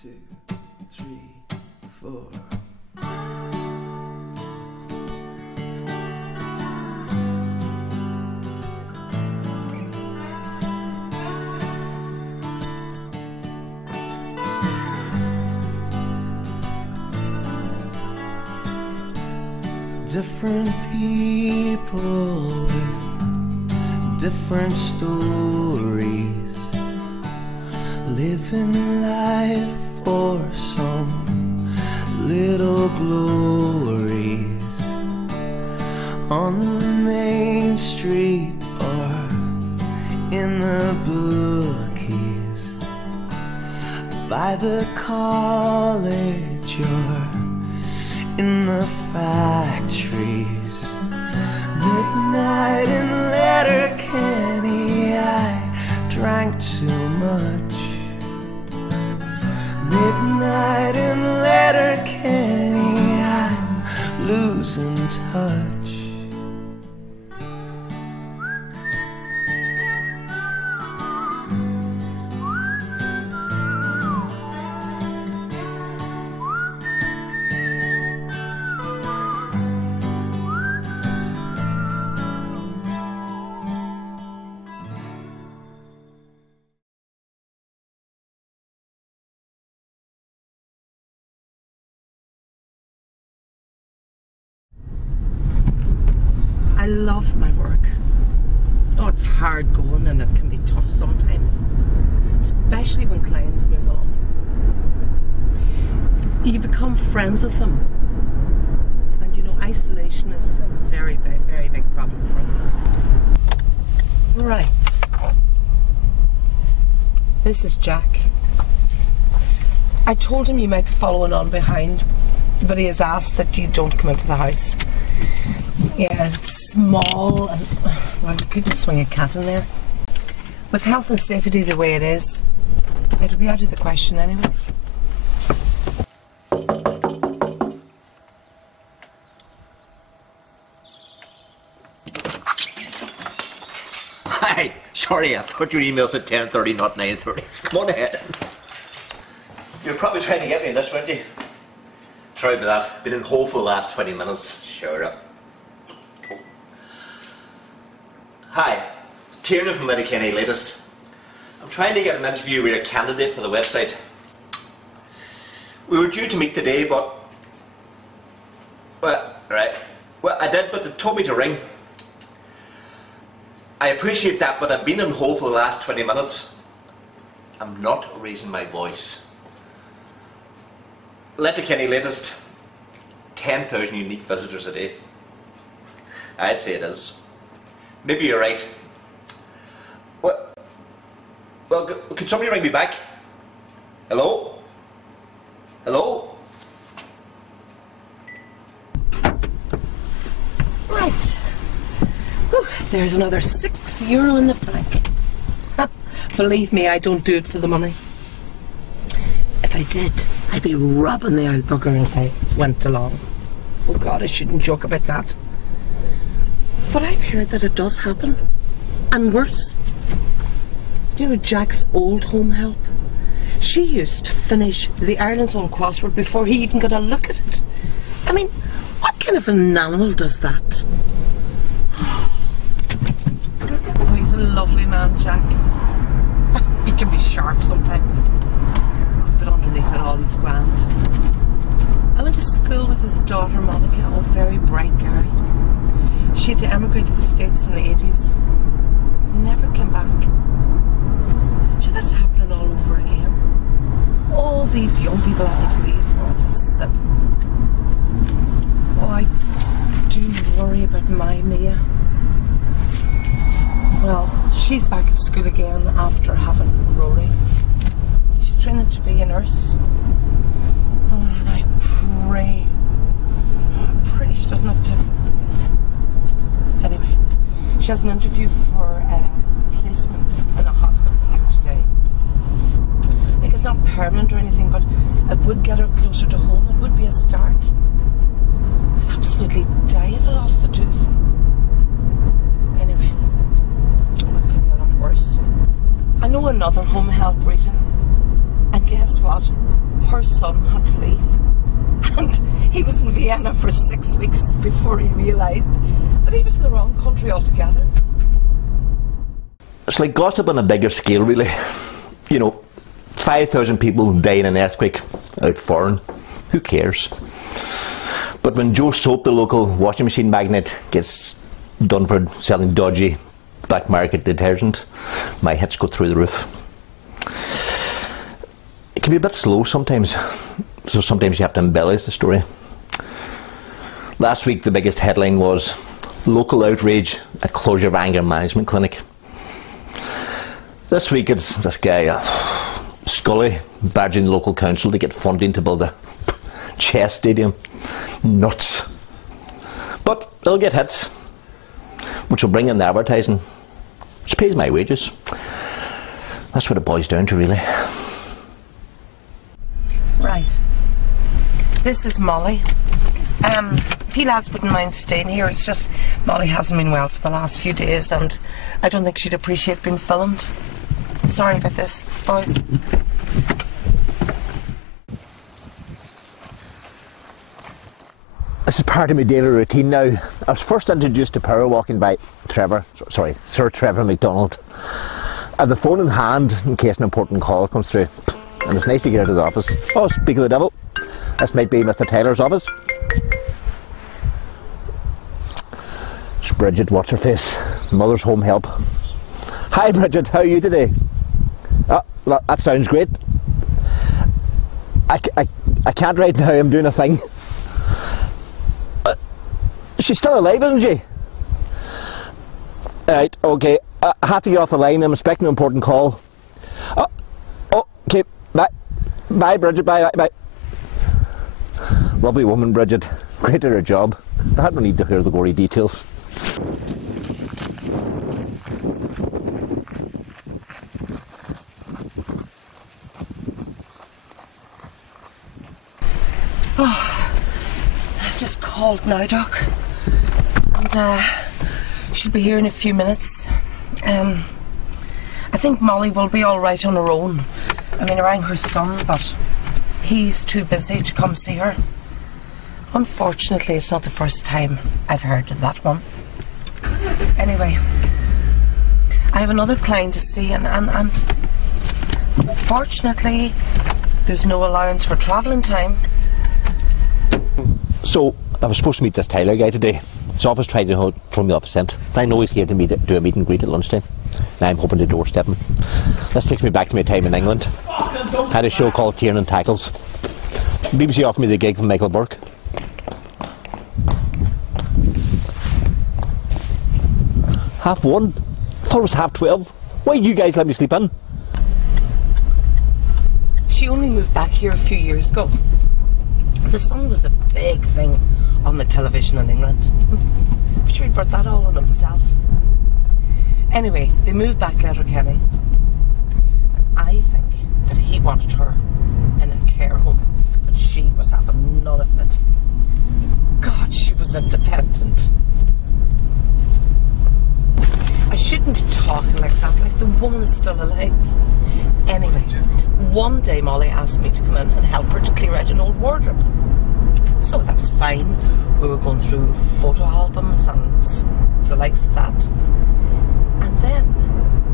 Two, three, four. Different people with different stories, living life for some little glories on the main street or in the bookies, by the college or in the factories. Midnight in Letterkenny, I drank too much. Midnight in Letterkenny, I'm losing touch. I love my work. Oh, it's hard going and it can be tough sometimes, especially when clients move on. You become friends with them, and you know, isolation is a very big problem for them. Right, this is Jack. I told him you might be following on behind, but he has asked that you don't come into the house. Yeah, it's small and, well, you couldn't swing a cat in there. With health and safety the way it is, it'll be out of the question anyway. Hi, sorry, I thought your email's at 10:30, not 9:30. Come on ahead. You're probably trying to get me in this, weren't you? Sorry about that. Been in hole for the last 20 minutes. Sure up. Hi, Tiernan from Letterkenny latest. I'm trying to get an interview with a candidate for the website. We were due to meet today, but... Well, right. Well, I did, but they told me to ring. I appreciate that, but I've been in hole for the last 20 minutes. I'm not raising my voice. Letterkenny latest. 10,000 unique visitors a day. I'd say it is. Maybe you're right. Well, could somebody ring me back? Hello? Hello? Right. Whew, there's another €6 in the bank. Believe me, I don't do it for the money. If I did, I'd be robbing the old bugger as I went along. Oh God, I shouldn't joke about that. But I've heard that it does happen. And worse. You know Jack's old home help? She used to finish the Ireland's Own crossword before he even got a look at it. I mean, what kind of an animal does that? Oh, he's a lovely man, Jack. He can be sharp sometimes. But underneath it all, he's grand. I went to school with his daughter, Monica, a very bright girl. She had to emigrate to the States in the 80s. Never came back. So that's happening all over again. All these young people having to leave. Oh, it's a sin. Oh, I do worry about my Mia. Well, she's back at school again after having Rory. She's training to be a nurse. Oh, and I pray she doesn't have to. Anyway, she has an interview for placement in a hospital here today. Like, it's not permanent or anything, but it would get her closer to home. It would be a start. I'd absolutely die if I lost the tooth. Anyway, oh, it could be a Oh, another home help, Rita. And guess what? Her son had to leave. And he was in Vienna for 6 weeks before he realised that he was in the wrong country altogether. It's like gossip on a bigger scale, really. You know, 5,000 people die in an earthquake out foreign. Who cares? But when Joe Soap, the local washing machine magnate, gets done for selling dodgy black market detergent, my hits go through the roof. It can be a bit slow sometimes, so sometimes you have to embellish the story. Last week the biggest headline was local outrage at closure of anger management clinic. This week it's this guy Scully badgering the local council to get funding to build a chess stadium. Nuts. But they'll get hits, which will bring in the advertising, which pays my wages. That's what it boils down to, really. Right. This is Molly. If you lads wouldn't mind staying here, it's just Molly hasn't been well for the last few days and I don't think she'd appreciate being filmed. Sorry about this, boys. This is part of my daily routine now. I was first introduced to Pauric walking by Sir Trevor MacDonald. I have the phone in hand in case an important call comes through. And it's nice to get out of the office. Oh, speak of the devil. This might be Mr. Taylor's office. It's Bridget, what's her face? Mother's home help. Hi Bridget, how are you today? Oh, that sounds great. I can't right now, I'm doing a thing. She's still alive, isn't she? Right, okay. I have to get off the line. I'm expecting an important call. Okay, bye. Bye, Bridget. Bye. Lovely woman, Bridget. Great at her job. I had no need to hear the gory details. I've just called now, Doc. And she'll be here in a few minutes. I think Molly will be alright on her own. I mean, I rang her son, but he's too busy to come see her. Unfortunately, it's not the first time I've heard of that one. Anyway, I have another client to see and unfortunately, there's no allowance for travelling time. So, I was supposed to meet this Tyler guy today. His office tried to throw me off a scent. I know he's here to do a meet and greet at lunchtime. Now I'm hoping to doorstep him. This takes me back to my time in England. Had a show called Tiernan Tackles. BBC offered me the gig from Michael Burke. Half one? I thought it was 12:30. Why did you guys let me sleep in? She only moved back here a few years ago. The son was a big thing on the television in England. But he brought that all on himself. Anyway, they moved back to Letterkenny. And I think that he wanted her in a care home, but she was having none of it. God, she was independent. I shouldn't be talking like that, like the woman is still alive. Anyway, one day Molly asked me to come in and help her to clear out an old wardrobe. So that was fine. We were going through photo albums and the likes of that. And then,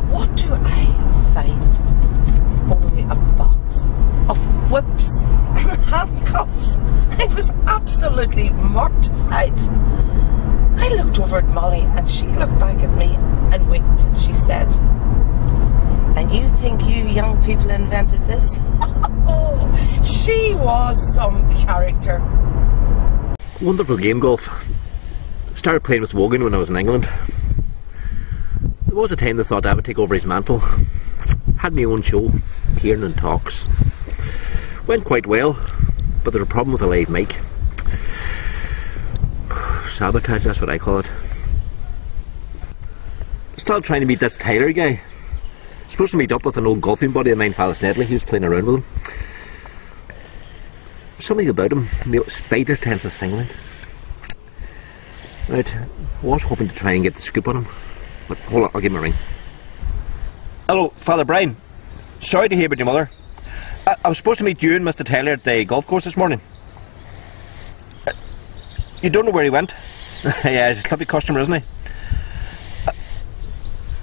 what do I find? Only a box of whips and handcuffs. I was absolutely mortified. I looked over at Molly and she looked back at me and winked and she said, "And you think you young people invented this?" She was some character. Wonderful game, golf. Started playing with Wogan when I was in England. There was a time they thought I would take over his mantle. Had my own show, Tiernan Talks. Went quite well, but there's a problem with a live mic. Sabotage, that's what I call it. Still trying to meet this Tyler guy. Supposed to meet up with an old golfing buddy of mine, Fallis Nedley, who was playing around with him. Something about him, Spider tends to sing with. Right, was hoping to try and get the scoop on him. But hold on, I'll give him a ring. Hello, Father Brian. Sorry to hear about your mother. I was supposed to meet you and Mr. Taylor at the golf course this morning. You don't know where he went? Yeah, he's a slippy customer, isn't he?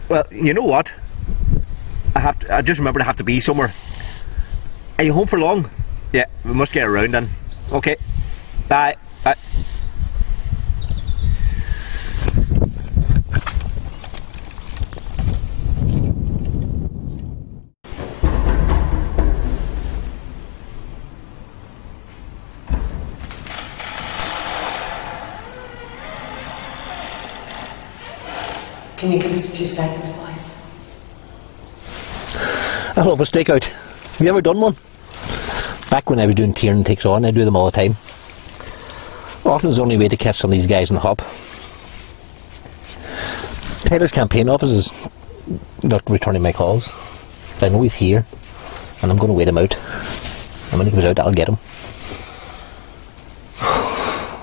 Well, you know what? I just remembered I have to be somewhere. Are you home for long? Yeah, we must get around then. Okay. Bye. Bye. Can you give us a few seconds, boys? I love a stakeout. Have you ever done one? Back when I was doing Tiernan Takes On, I do them all the time. Often it's the only way to catch some of these guys in the hop. Taylor's campaign office is not returning my calls. I know he's here, and I'm going to wait him out. And when he comes out, I'll get him.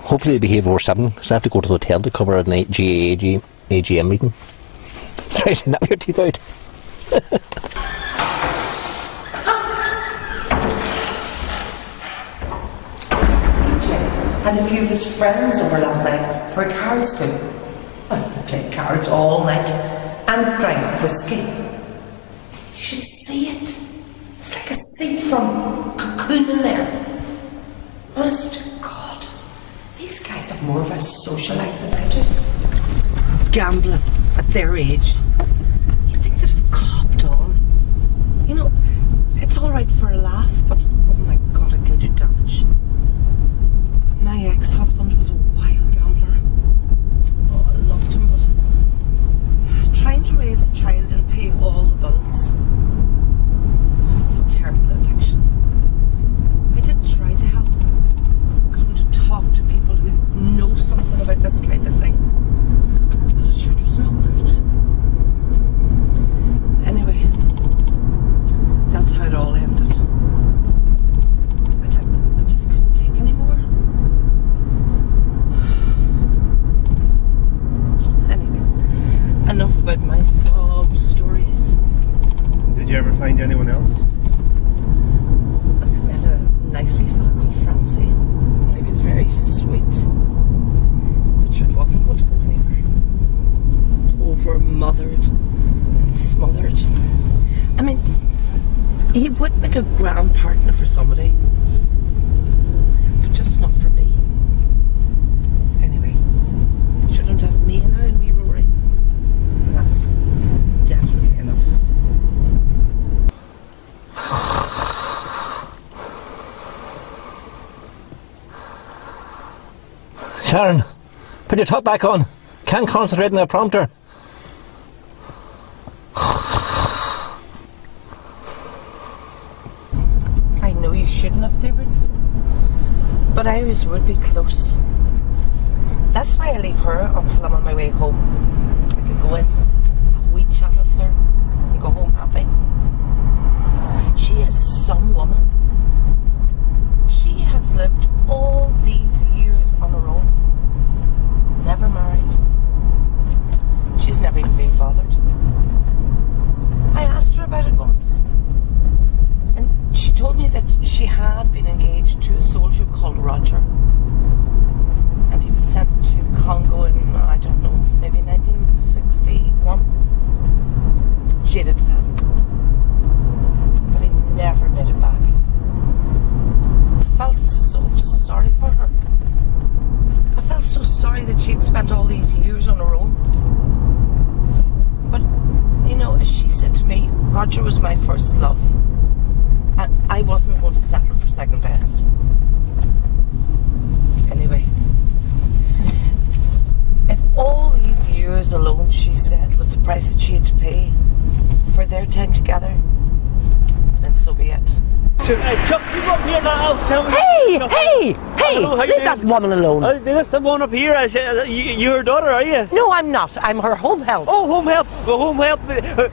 Hopefully he'll be here before 7, because I have to go to the hotel to cover an AGM meeting. Try to snap your teeth out. Had a few of his friends over last night for a cards game. Well, they played cards all night and drank whiskey. You should see it. It's like a scene from Cocoon in there. Honest to God, these guys have more of a social life than I do. Gambling at their age. You think they'd have copped on. You know, it's all right for a laugh, but oh my God, it can do damage. My ex-husband was a wild gambler. Oh, I loved him, but trying to raise a child and pay all the bills, it's a terrible addiction. I did try to help him. Got him to talk to people who know something about this kind of thing. But it sure was no good. Anyway, that's how it all ended. I just couldn't take any more. Anyway, enough about my sob stories. Did you ever find anyone else? I met a nice wee fella called Francie. He was very sweet. But sure, it wasn't going to go anywhere. Over-mothered and smothered. I mean, he would make a grand partner for somebody. But just not for me. Anyway, shouldn't have me now and wee Rory. And that's definitely enough. Sharon, put your top back on. Can't concentrate on the prompter. I know you shouldn't have favourites, but I always would be close. That's why I leave her until I'm on my way home. I can go in, have a wee chat with her, and go home happy. She is some woman. She has lived all these years on her own, never married. She's never even been bothered. I asked her about it once, and she told me that she had been engaged to a soldier called Roger, and he was sent to Congo in, I don't know, maybe 1961. Jaded fellow, but he never made it back. I felt so sorry for her. I felt so sorry that she'd spent all these years on her own. But, you know, as she said to me, Roger was my first love. And I wasn't going to settle for second best. Anyway, if all these years alone, she said, was the price that she had to pay for their time together, then so be it. Chuck, you up here now. Hey! Hello, Leave that woman alone. There's someone up here. You're her daughter, are you? No, I'm not. I'm her home help. Oh, home help. Well, home help.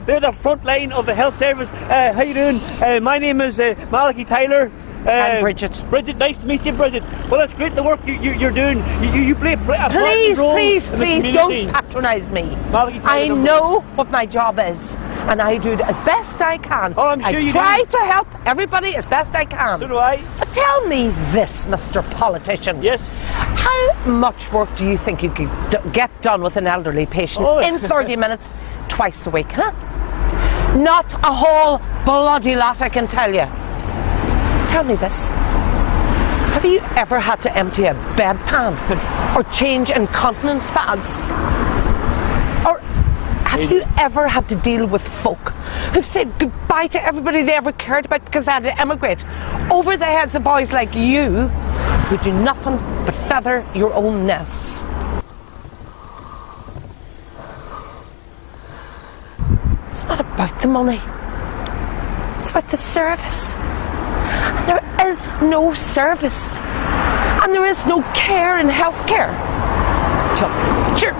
They're the front line of the health service. How you doing? My name is Malachi Tyler. I'm Bridget. Bridget, nice to meet you, Bridget. Well, it's great the work you're doing. You play a Please, role please, in the please, community. don't patronise me. Malachi Tyler, I know what my job is. and I do it as best I can. Oh, I'm sure you do. I try to help everybody as best I can. So do I. But tell me this, Mr. Politician. Yes. How much work do you think you could get done with an elderly patient in 30 minutes twice a week, huh? Not a whole bloody lot, I can tell you. Tell me this. Have you ever had to empty a bedpan or change incontinence pads? Or have you ever had to deal with folk who've said goodbye to everybody they ever cared about because they had to emigrate over the heads of boys like you who do nothing but feather your own nests? It's not about the money. It's about the service. And there is no service. And there is no care in healthcare. Sure.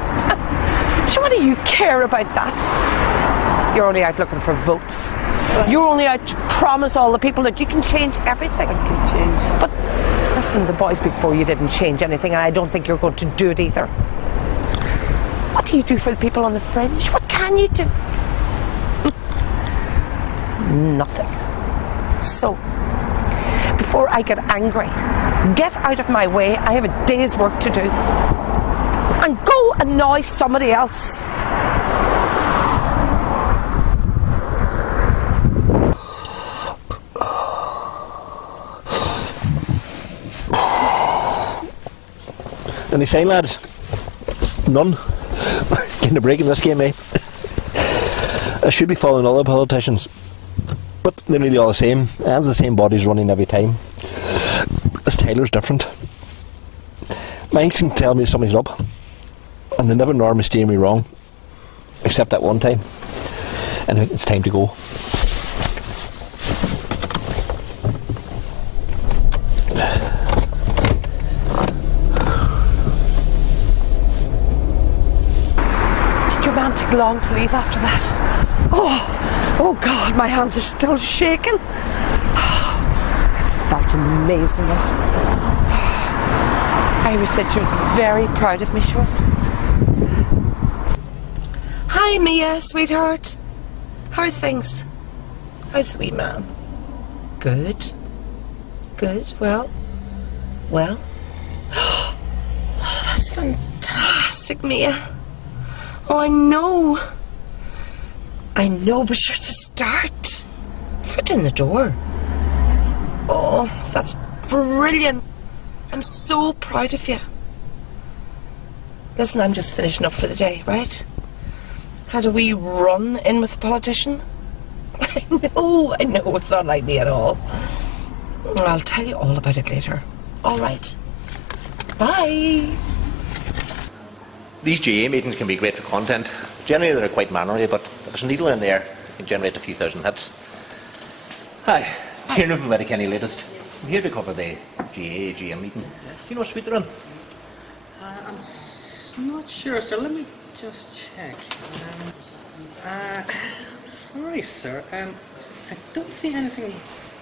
So what do you care about that? You're only out looking for votes. You're only out to promise all the people that you can change everything. I can change. But listen, the boys before you didn't change anything, and I don't think you're going to do it either. What do you do for the people on the fringe? What can you do? Nothing. So, before I get angry, get out of my way. I have a day's work to do. And go annoy somebody else. Any sign, lads? None. Getting a break in this game, eh? I should be following other politicians, but they're nearly all the same. It has the same bodies running every time. This Taylor's different. Mine can tell me something's up, and they never normally steer me wrong, except that one time. And it's time to go. Did your man take long to leave after that? Oh God, my hands are still shaking. I felt amazing. Iris said she was very proud of me, she was. Hi, Mia, sweetheart. How are things? How's the wee man? Good. Good. Well. Oh, that's fantastic, Mia. Oh, I know, but sure, it's a start. Foot in the door. Oh, that's brilliant. I'm so proud of you. Listen, I'm just finishing up for the day, right? Had a wee run in with the politician. I know, it's not like me at all. I'll tell you all about it later. All right. Bye. These GA meetings can be great for content. Generally they're quite manually, but if there's a needle in there, you can generate a few thousand hits. Hi, Tiernan from Letterkenny latest. I'm here to cover the GA meeting. Yes. Do you know what suite they're in? I'm not sure, sir. Let me just check. I'm sorry, sir. I don't see anything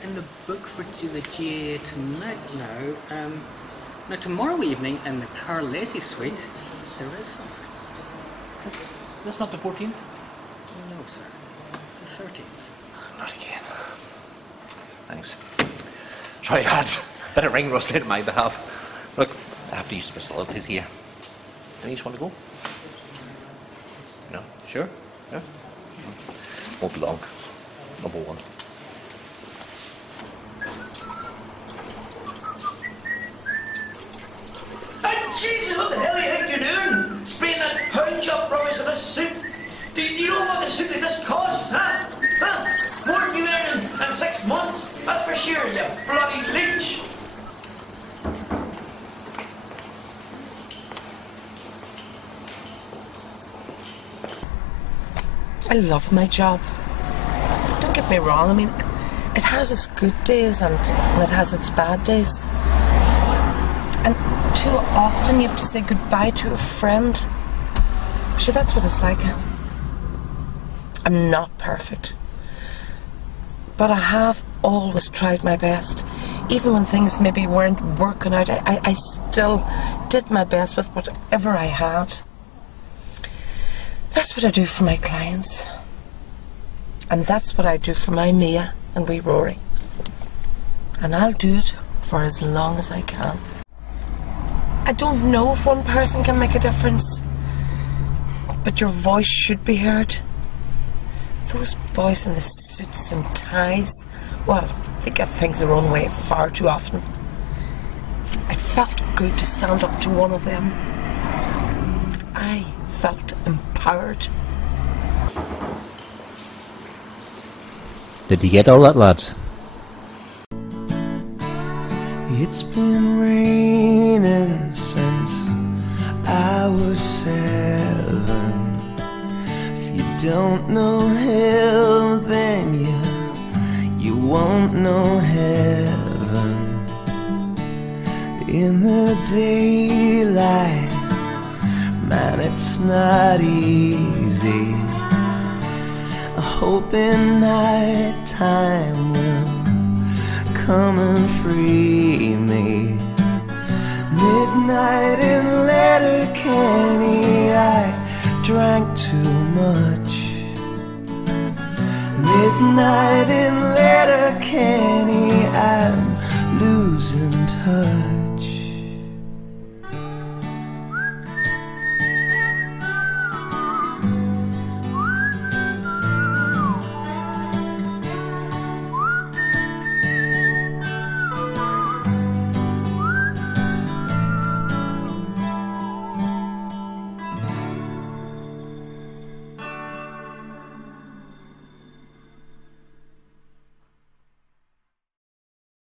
in the book for the GA tonight now. Now, tomorrow evening in the Carl Lacey suite, there is something. Is this not the 14th? No, sir. It's the 13th. Not again. Thanks. Sorry, lads. Bit of ring rust in my behalf. Look, I have to use the facilities here. Do you just want to go? No? Sure? Yeah? Won't be long. Number one. Hey, Jesus, what the hell do you think you're doing? Spraying that pound shop rubbish in a suit? Do you know what a suit like this costs, huh? More than you earn in 6 months, that's for sure, you bloody leech. I love my job. Don't get me wrong, I mean, it has its good days and it has its bad days. And too often you have to say goodbye to a friend. Sure, that's what it's like. I'm not perfect. But I have always tried my best. Even when things maybe weren't working out, I still did my best with whatever I had. That's what I do for my clients. And that's what I do for my Mia and wee Rory. And I'll do it for as long as I can. I don't know if one person can make a difference, but your voice should be heard. Those boys in the suits and ties, well, they get things their own way far too often. It felt good to stand up to one of them. I felt empowered. Did you get all that, lads? It's been raining since I was 7. If you don't know hell, then you won't know heaven. In the daylight, man, it's not easy. I hope in night time will come and free me. Midnight in Letterkenny, I drank too much. Midnight in Letterkenny,